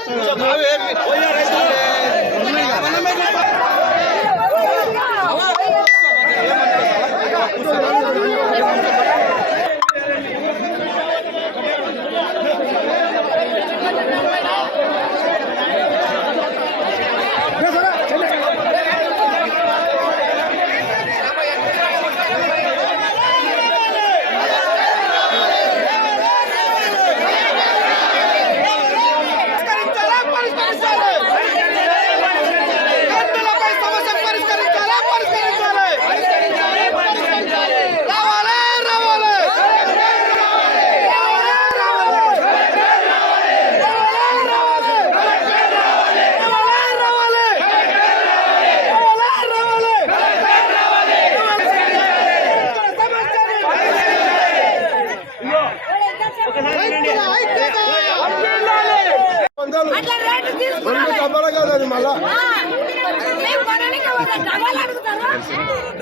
పరిష్కరించాలా డబ్బాలు అడుగుతారు.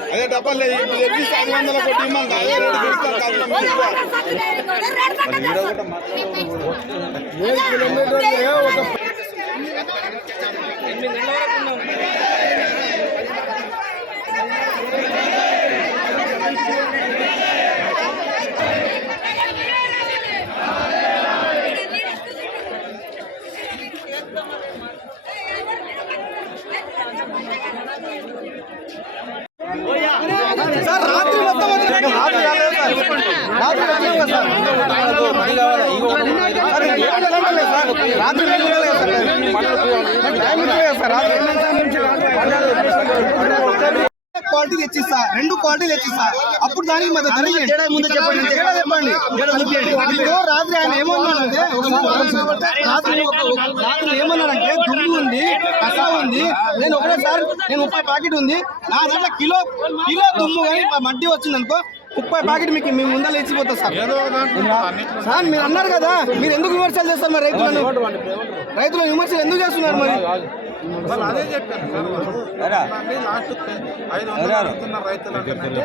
అదే డబ్బులు లేదు ఇప్పుడు తెప్పిస్తే ఐదు వందల కోటి ఇమ్మంగా రేటు పెంచుతారు కాదు. ఒక వంద సత్తులేదు కదా, రేటు తగ్గదు. సార్ రాత్రి మొత్తం వచ్చినాక రాత్రి రాలేదు సార్ రాత్రి వచ్చినాం కదా సార్ సార్ ఇది ఏడు గంటలే సార్ రాత్రి ఏడు గంటలే సార్ టైం ఇచ్చే కదా సార్ రాత్రి క్వాలిటీ తెచ్చిస్తా రెండు క్వాలిటీ తెచ్చిస్తా అప్పుడు దానికి మధ్య ముందు చెప్పండి తేడా చెప్పండి ఇప్పుడు రాత్రి ఆయన ఏమన్నాడంటే రాత్రి ఒక- రాత్రి ఏమన్నాడంటే దుమ్ము ఉంది కసా ఉంది నేను ఒకటేసారి నేను ముప్పై ప్యాకెట్ ఉంది. నా దగ్గర కిలో కిలో దుమ్ము కానీ మడ్డి వచ్చింది అనుకో ముప్పై ప్యాకెట్ మీకు మీ ముందర ఇచ్చిపోతా సార్. సార్ మీరు అన్నారు కదా మీరు ఎందుకు విమర్శలు చేస్తారు మరి రైతులను? రైతులు విమర్శలు ఎందుకు చేస్తున్నారు మరి? వాళ్ళు అదే చెప్పాను సార్ లాస్ట్ ఐదు వందలు అడుగుతున్న రైతులు అంటే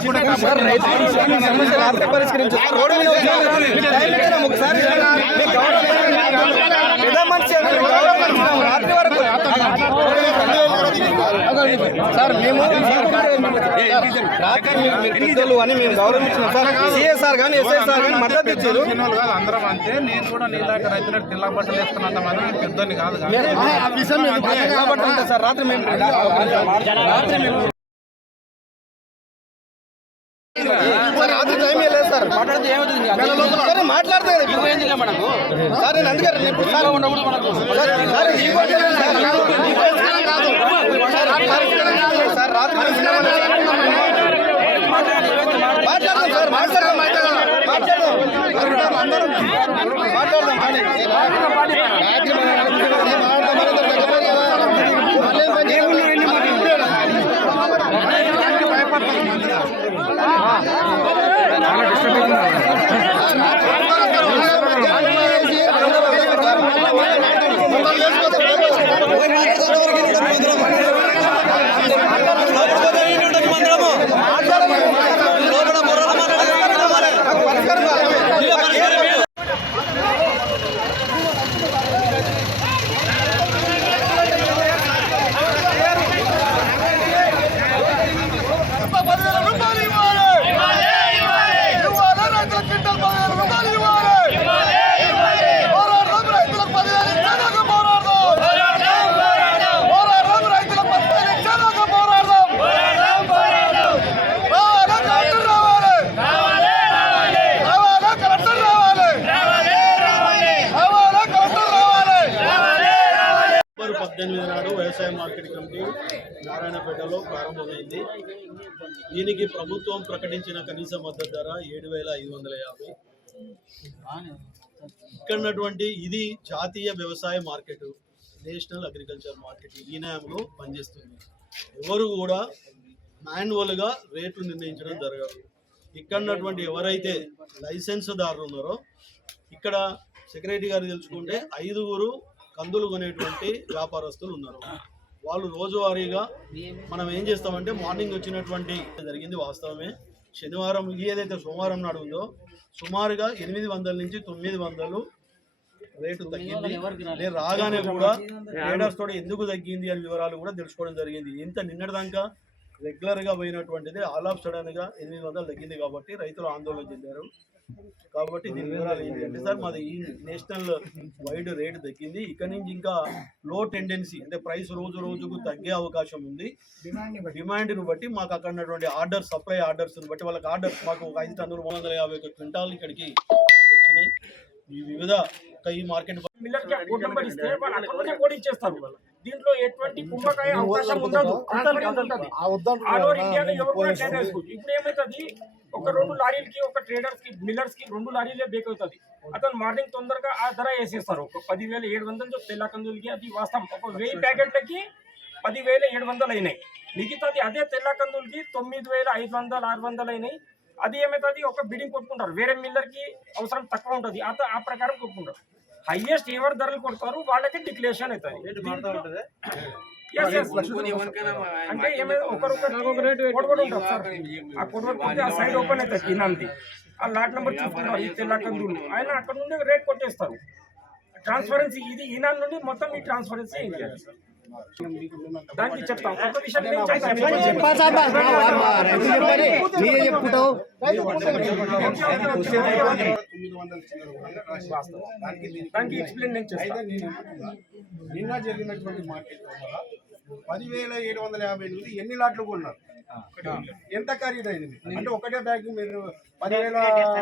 ఇప్పటికే సార్ రైతు సమస్య రాత్రి పరిష్కరించు సార్ రోడ్డు మీద వచ్చాము. మీకు టైం ఇచ్చాము ఒకసారి మీకు గౌరవం పెద్ద మనిషి అని మీకు గౌరవం ఇచ్చినాము. రాత్రి వరకు సార్ మేము పెద్దోళ్ళు అని మేము గౌరవం ఇచ్చినాం సార్ సిఎస్ఆర్ కానీ ఎస్ఐసార్ కానీ మద్దతు ఇచ్చారు అందరం అంతే నేను కూడా నీలాగా రైతులకు తెల్ల బట్టలు వేసుకున్నంత పెద్దని కాదు సార్ రాత్రి మేము రాత్రి మేము రాత్రి టైం సార్ మాట్లాడితే ఏమవుతుంది సరే మాట్లాడితే కదా ఇప్పుడు. సార్ నేను అందుకే ఇప్పుడు సార్ సార్, సార్ రాత్రి పద్దెనిమిది నాడు వ్యవసాయ మార్కెట్ కమిటీ నారాయణపేటలో ప్రారంభమైంది. దీనికి ప్రభుత్వం ప్రకటించిన కనీస మద్దతు ధర ఏడు వేల ఐదు వందల యాభై. ఇక్కడ ఉన్నటువంటి ఇది జాతీయ వ్యవసాయ మార్కెట్ నేషనల్ అగ్రికల్చర్ మార్కెట్ ఈ న్యాయంలో పనిచేస్తుంది. ఎవరు కూడా మాన్యువల్గా రేట్లు నిర్ణయించడం జరగదు. ఇక్కడ ఉన్నటువంటి ఎవరైతే లైసెన్స్దారులు ఉన్నారో ఇక్కడ సెక్రటరీ గారు తెలుసుకుంటే ఐదుగురు కందులు కొనేటువంటి వ్యాపారస్తులు ఉన్నారు. వాళ్ళు రోజువారీగా మనం ఏం చేస్తామంటే మార్నింగ్ వచ్చినటువంటి జరిగింది వాస్తవమే. శనివారం ఏదైతే సోమవారం నాడు ఉందో సుమారుగా ఎనిమిది వందల నుంచి తొమ్మిది వందలు రేటు తగ్గింది. రాగానే కూడా ట్రేడర్స్ తోటి ఎందుకు తగ్గింది అనే వివరాలు కూడా తెలుసుకోవడం జరిగింది. ఇంత నిన్నటిదాకా రెగ్యులర్గా పోయినటువంటిది ఆల్ ఆఫ్ సడన్గా ఎనిమిది వందలు తగ్గింది కాబట్టి రైతులు ఆందోళన చెందారు. కాబట్టి దీని వివరాలు ఏంటి అంటే సార్ మాది ఈ నేషనల్ వైడ్ రేట్ తగ్గింది. ఇక్కడ నుంచి ఇంకా లో టెండెన్సీ అంటే ప్రైస్ రోజు రోజుకు తగ్గే అవకాశం ఉంది. డిమాండ్ను బట్టి. మాకు అక్కడ ఉన్నటువంటి ఆర్డర్ సప్లై ఆర్డర్స్ బట్టి వాళ్ళకి ఆర్డర్స్ మాకు ఒక ఐదు టన్నులు మూడు వందల యాభై ఒక క్వింటాల్ ఇక్కడికి వచ్చినాయి. ఈ వివిధ ఈ మార్కెట్ ఇస్తే దీంట్లో ఎటువంటి కుంభకాయ అవకాశం ఉండదు. ఆల్ ఇండియాలో ఎవరు కూడా ట్రేడ్ చేసుకోవచ్చు ఇప్పుడు ఏమవుతుంది ఒక రెండు లారీలకి ఒక ట్రేడర్స్కి మిల్లర్స్కి రెండు లారీలే బేక్ అవుతుంది. అతను మార్నింగ్ తొందరగా ఆ ధర వేసేస్తారు. ఒక పదివేల ఏడు వందలు తెల్ల కందులకి అది వాస్తవం. ఒక వెయ్యి ప్యాకెట్లకి పదివేల ఏడు వందలు అయినాయి. మిగతాది అదే తెల్ల కందులకి తొమ్మిది వేల ఐదు వందలు ఆరు వందలు అయినాయి. అది ఏమవుతుంది ఒక బిడింగ్ కొట్టుకుంటారు. వేరే మిల్లర్కి అవసరం తక్కువ ఉంటుంది. ఆ ప్రకారం కొట్టుకుంటారు. హైయెస్ట్ ఎవరు ధరలు కొడతారు వాళ్ళకి డిక్లేషన్ అవుతుంది. Yes, yes. అంటే ఏమైనా ఒకరు కొడవడు ఉంటారు సార్. ఆ ఆ సైడ్ ఓపెన్ అవుతుంది ఇనాంతి ఆ లాట్ నెంబర్ చూసుకుంటారు ఈ తెల్ల కందులు ఆయన అక్కడ నుండి రేట్ కొట్టేస్తారు. ట్రాన్స్పరెన్సీ ఇది ఈనాడు నుండి మొత్తం ఈ ట్రాన్స్పరెన్సీ ఏం చేయాలి? సార్ దానికి చెప్తాం ఒక విషయం. మీరే చెప్పుకుంటావు. దానికి ఎక్స్ప్లెయిన్ నేను చేస్తాను నిన్న జరిగినటువంటి మార్కెట్ వల్ల పదివేల ఏడు వందల యాభై నుండి ఎన్ని లాట్లు కొన్నారు ఎంత ఖరీదైంది అంటే ఒకటే బ్యాగ్ మీరు పదివేల